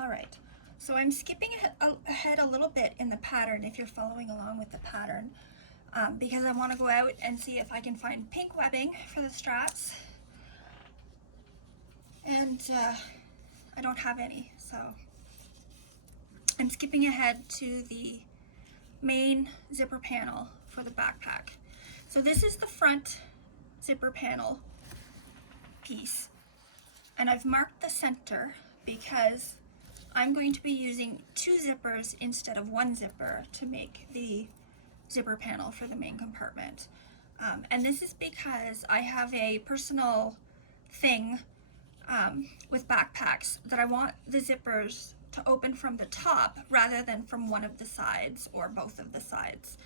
All right, so I'm skipping ahead a little bit in the pattern if you're following along with the pattern, because I want to go out and see if I can find pink webbing for the straps, and I don't have any, so I'm skipping ahead to the main zipper panel for the backpack. So this is the front zipper panel piece, and I've marked the center because I'm going to be using 2 zippers instead of 1 zipper to make the zipper panel for the main compartment. And this is because I have a personal thing with backpacks that I want the zippers to open from the top rather than from one of the sides or both of the sides.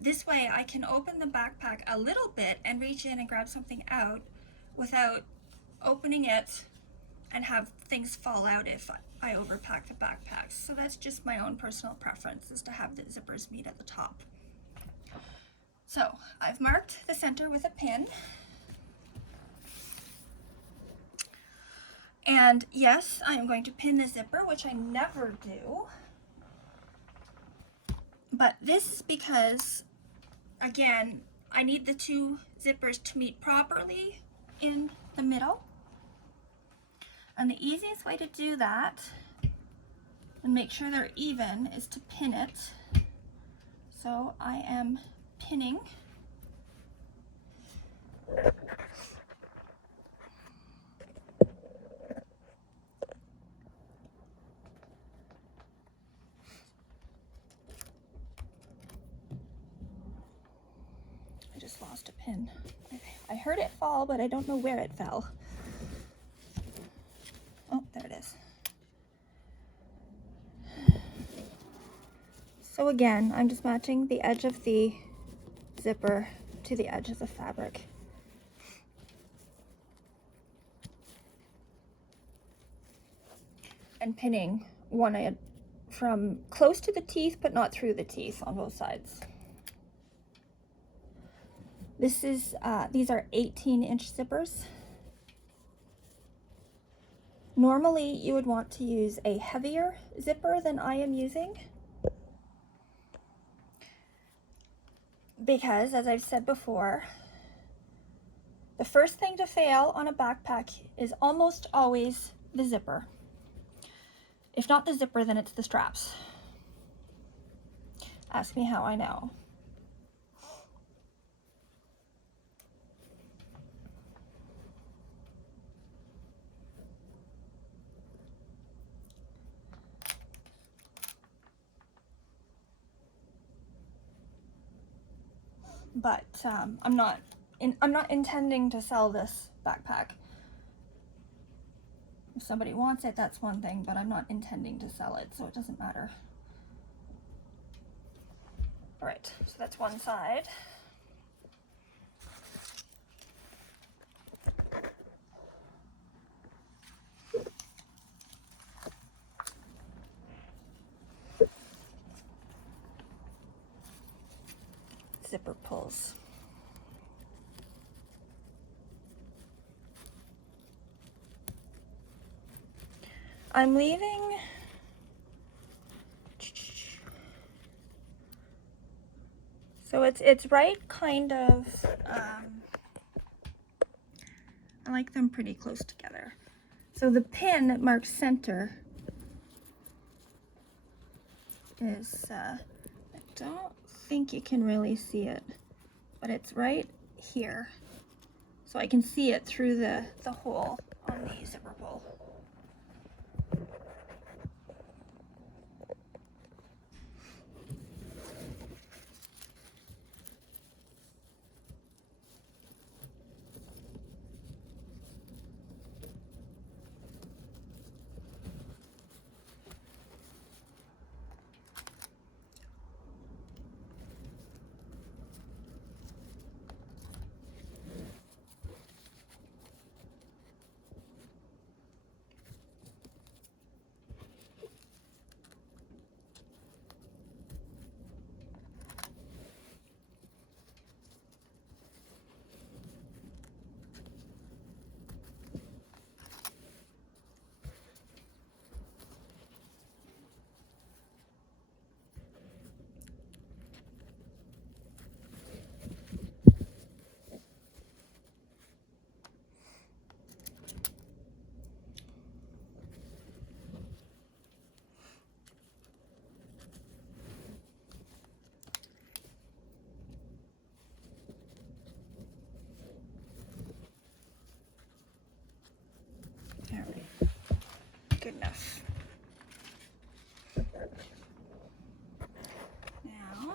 This way I can open the backpack a little bit and reach in and grab something out without opening it and have things fall out if I overpack the backpacks. So that's just my own personal preference, is to have the zippers meet at the top. So I've marked the center with a pin. And yes, I am going to pin the zipper, which I never do. But this is because, again, I need the 2 zippers to meet properly in the middle. And the easiest way to do that and make sure they're even is to pin it. So I am pinning. I just lost a pin. I heard it fall, but I don't know where it fell. Oh, there it is. So again, I'm just matching the edge of the zipper to the edge of the fabric. And pinning one end from close to the teeth, but not through the teeth on both sides. This is, these are 18-inch zippers. Normally, you would want to use a heavier zipper than I am using, because, as I've said before, the first thing to fail on a backpack is almost always the zipper. If not the zipper, then it's the straps. Ask me how I know. But I'm not intending to sell this backpack. If somebody wants it, that's one thing, but I'm not intending to sell it, so it doesn't matter. All right, so that's one side. Zipper pulls. I'm leaving so it's right kind of I like them pretty close together. So the pin that marks center is I don't think you can really see it, but it's right here. So I can see it through the hole on the zipper pull. All right, good enough. Now,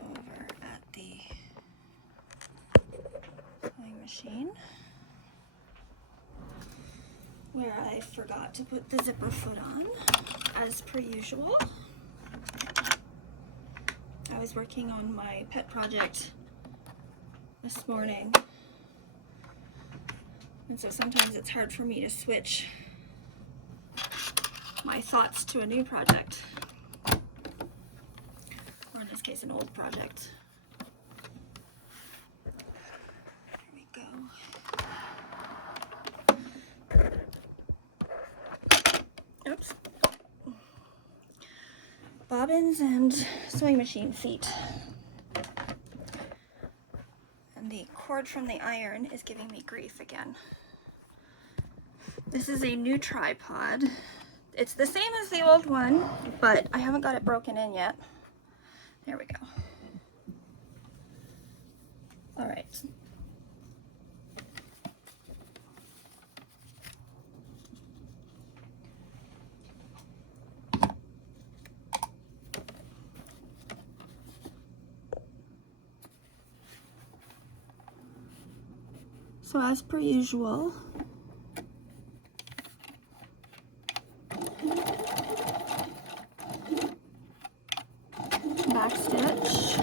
over at the sewing machine, where I forgot to put the zipper foot on, as per usual. I was working on my pet project this morning, and so sometimes it's hard for me to switch my thoughts to a new project, or in this case an old project. Here we go. Oops. Bobbins and sewing machine feet. And the cord from the iron is giving me grief again. This is a new tripod. It's the same as the old one, but I haven't got it broken in yet. There we go. All right. So as per usual, back stitch.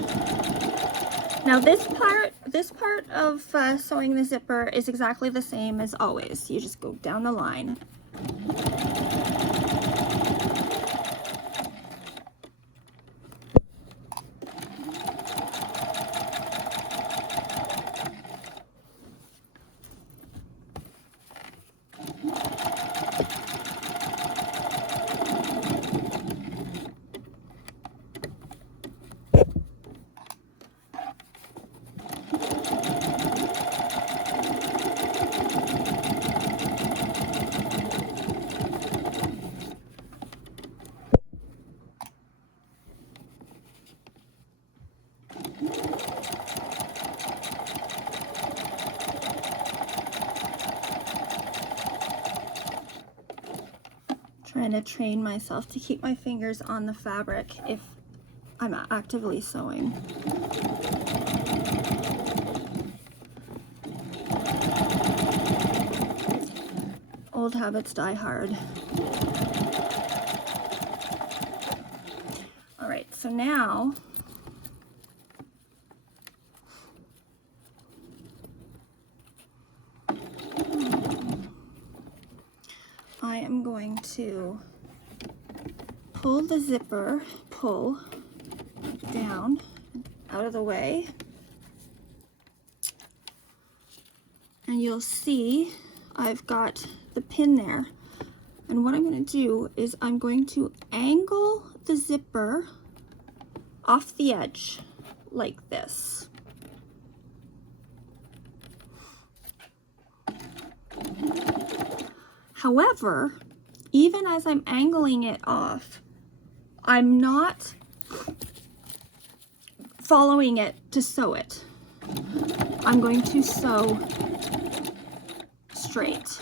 Now this part of sewing the zipper is exactly the same as always. You just go down the line. Trying to train myself to keep my fingers on the fabric if I'm actively sewing. Old habits die hard. All right, so now I am going to pull the zipper, pull down, out of the way, and you'll see I've got the pin there. And what I'm going to do is I'm going to angle the zipper off the edge like this. However, even as I'm angling it off, I'm not following it to sew it. I'm going to sew straight.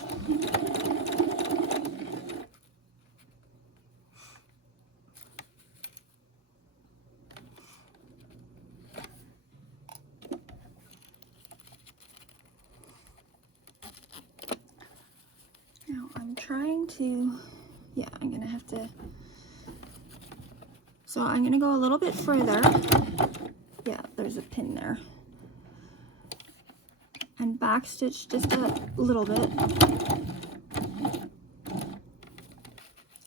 Now I'm trying to, I'm gonna have to, so I'm gonna go a little bit further. Yeah, there's a pin there. And backstitch just a little bit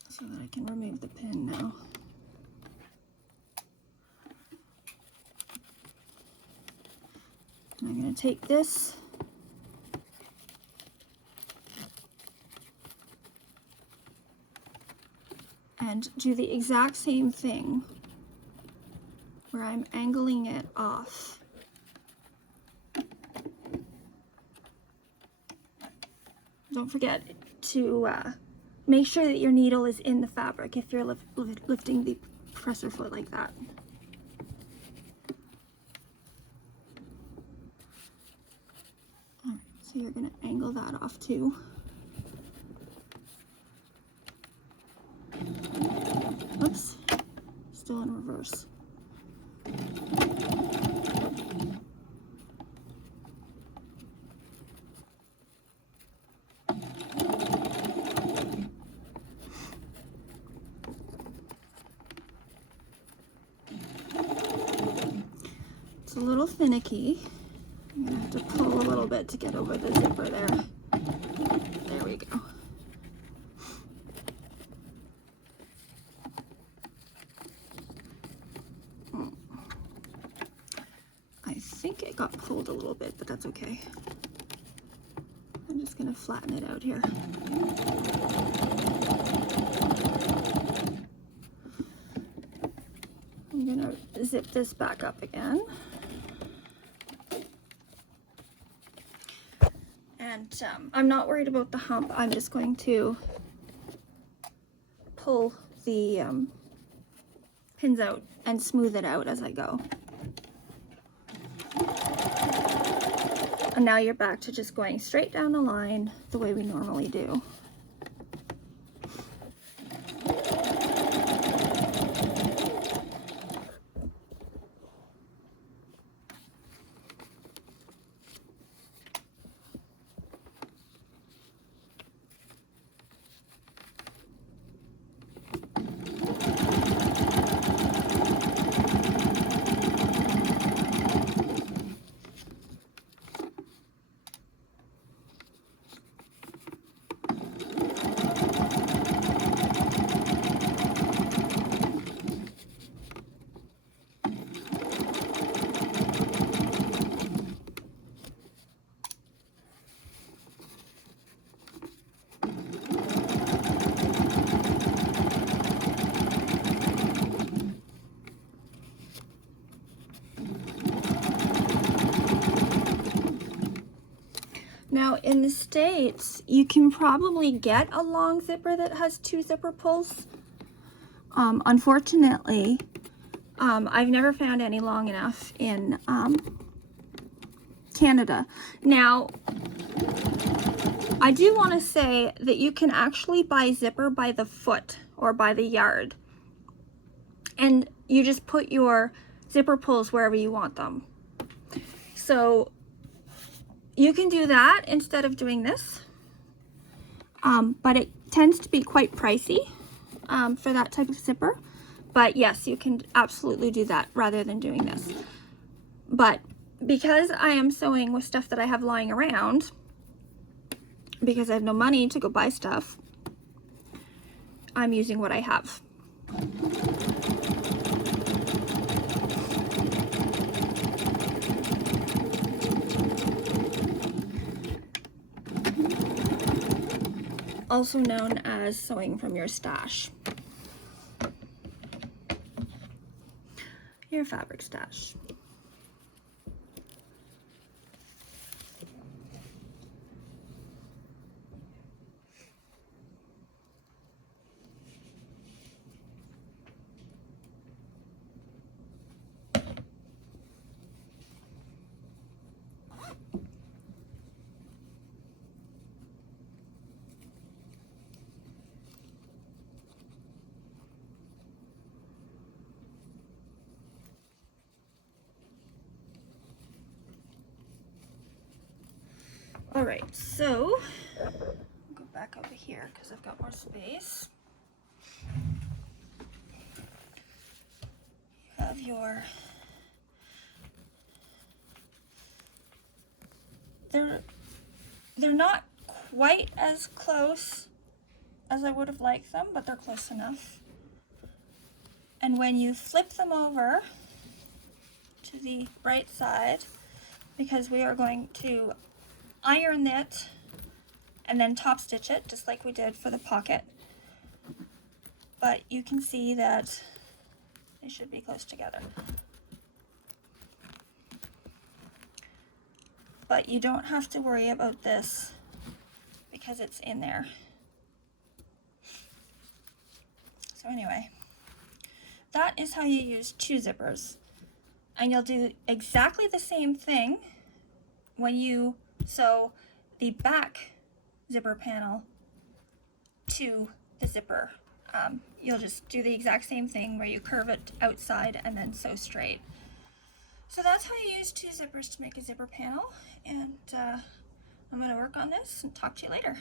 so that I can remove the pin now. And I'm going to take this and do the exact same thing where I'm angling it off. Don't forget to make sure that your needle is in the fabric if you're lifting the presser foot like that. All right, so you're going to angle that off too. Oops, still in reverse. It's a little finicky. I'm gonna have to pull a little bit to get over the zipper there. There we go. I think it got pulled a little bit, but that's okay. I'm just gonna flatten it out here. I'm gonna zip this back up again. And I'm not worried about the hump. I'm just going to pull the pins out and smooth it out as I go. And now you're back to just going straight down the line the way we normally do. Now in the States, you can probably get a long zipper that has 2 zipper pulls. Unfortunately, I've never found any long enough in Canada. Now, I do want to say that you can actually buy zipper by the foot or by the yard. And you just put your zipper pulls wherever you want them. So you can do that instead of doing this, but it tends to be quite pricey for that type of zipper. But yes, you can absolutely do that rather than doing this. But because I am sewing with stuff that I have lying around, because I have no money to go buy stuff, I'm using what I have. Also known as sewing from your stash. Your fabric stash. All right, so I'll go back over here because I've got more space. You have your, they're not quite as close as I would have liked them, but they're close enough. And when you flip them over to the right side, because we are going to iron it and then top stitch it just like we did for the pocket, but you can see that they should be close together. But you don't have to worry about this because it's in there. So anyway, that is how you use 2 zippers. And you'll do exactly the same thing when you sew the back zipper panel to the zipper. You'll just do the exact same thing where you curve it outside and then sew straight. So that's how you use two zippers to make a zipper panel, and I'm going to work on this and talk to you later.